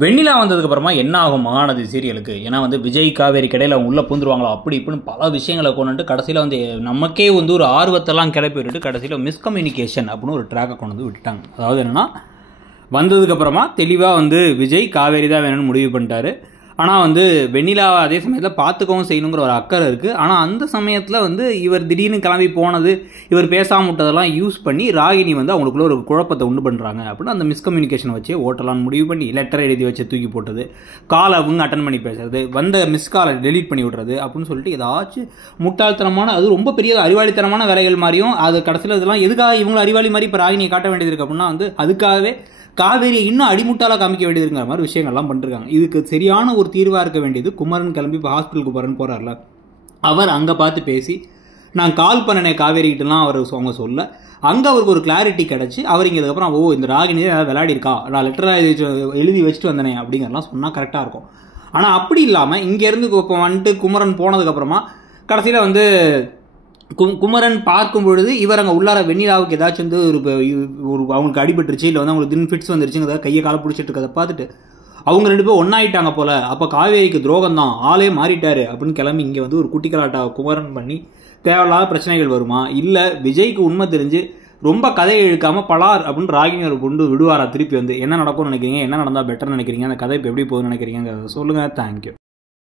வெண்ணிலா வந்ததுக்கு அப்புறமா என்ன ஆகும் மகாநதி சீரியலுக்கு? ஏன்னா வந்து விஜய் காவேரி கடையில் அவங்க உள்ளே பூந்துருவாங்களா அப்படி இப்படின்னு பல விஷயங்களை கொண்டுட்டு கடைசியில் வந்து நமக்கே வந்து ஒரு ஆர்வத்தெல்லாம் கிளப்பி விட்டுட்டு கடைசியில் மிஸ்கம்யூனிகேஷன் அப்படின்னு ஒரு ட்ராக்கை கொண்டு வந்து விட்டுட்டாங்க. அதாவது என்னென்னா, வந்ததுக்கப்புறமா தெளிவாக வந்து விஜய் காவேரி தான் வேணும்னு முடிவு பண்ணிட்டாரு. ஆனால் வந்து வெண்ணிலா அதே சமயத்தில் பார்த்துக்கவும் செய்யணுங்கிற ஒரு அக்கறை இருக்குது. ஆனால் அந்த சமயத்தில் வந்து இவர் திடீர்னு கிளம்பி போனது, இவர் பேசாமல் விட்டதெல்லாம் யூஸ் பண்ணி ராகினி வந்து அவங்களுக்குள்ள ஒரு குழப்பத்தை உண்டு பண்ணுறாங்க அப்படின்னு அந்த மிஸ்கம்யூனிகேஷனை வச்சு ஓட்டலான்னு முடிவு பண்ணி லெட்டரை எழுதி வச்சு தூக்கி போட்டது, காலை அவங்க அட்டன் பண்ணி பேசுறது, வந்த மிஸ் காலை டெலீட் பண்ணி விட்றது அப்படின்னு சொல்லிட்டு ஏதாச்சும் முட்டாள்தனமான, அது ரொம்ப பெரிய அறிவாளித்தனமான வேலைகள் மாதிரியும், அது கடைசியில் இதெல்லாம் எதுக்காக இவங்களும் அறிவாளி மாதிரி இப்போ ராகினியை காட்ட வேண்டியது இருக்குது அப்படின்னா வந்து அதுக்காகவே காவேரியை இன்னும் அடிமுட்டாலாக காமிக்க வேண்டியதுங்கிற மாதிரி விஷயங்கள்லாம் பண்ணிருக்காங்க. இதுக்கு சரியான ஒரு தீர்வாக இருக்க வேண்டியது குமரன் கிளம்பி இப்போ ஹாஸ்பிட்டலுக்கு போகிறேன்னு போகிறார்ல, அவர் அங்கே பார்த்து பேசி நான் கால் பண்ணினேன் காவேரிக்கிட்டலாம் அவங்க சொல்ல, அங்கே அவருக்கு ஒரு கிளாரிட்டி கிடச்சி அவர் இங்கே இதுக்கப்புறம் இந்த ராகினி ஏதாவது விளையாடி இருக்கா, நான் லெட்டராக எழுதி வச்சுட்டு வந்தேனே அப்படிங்கிறலாம் சொன்னால் கரெக்டாக இருக்கும். ஆனால் அப்படி இல்லாமல் இங்கேருந்து இப்போ வந்துட்டு குமரன் போனதுக்கப்புறமா கடைசியில் வந்து குமரன் பார்க்கும் பொழுது இவர் அங்கே உள்ளார வெண்ணிலாவுக்கு ஏதாச்சும் வந்து ஒரு அவங்களுக்கு அடிபட்டுருச்சு, இல்லை வந்து அவங்களுக்கு தின் ஃபிட்ஸ் வந்துருச்சுங்க, கையை காலை பிடிச்சிட்டு இருக்கதை பார்த்துட்டு அவங்க ரெண்டு பேரும் ஒன்னாயிட்டாங்க போல, அப்போ காவேரிக்கு துரோகம் தான், ஆளே மாறிட்டாரு அப்படின்னு கிளம்பி இங்கே வந்து ஒரு குட்டி கலாட்டா குமரன் பண்ணி தேவையில்லாத பிரச்சனைகள் வருமா, இல்லை விஜய்க்கு உண்மை தெரிஞ்சு ரொம்ப கதையை இழுக்காமல் பலார் அப்படின்னு ராகினி ஒரு கொண்டு விடுவாரா திருப்பி வந்து? என்ன நடக்கும்னு நினைக்கிறீங்க? என்ன நடந்தால் பெட்டர்னு நினைக்கிறீங்க? அந்த கதை இப்போ எப்படி போகுதுன்னு நினைக்கிறீங்க? சொல்லுங்கள். தேங்க்யூ.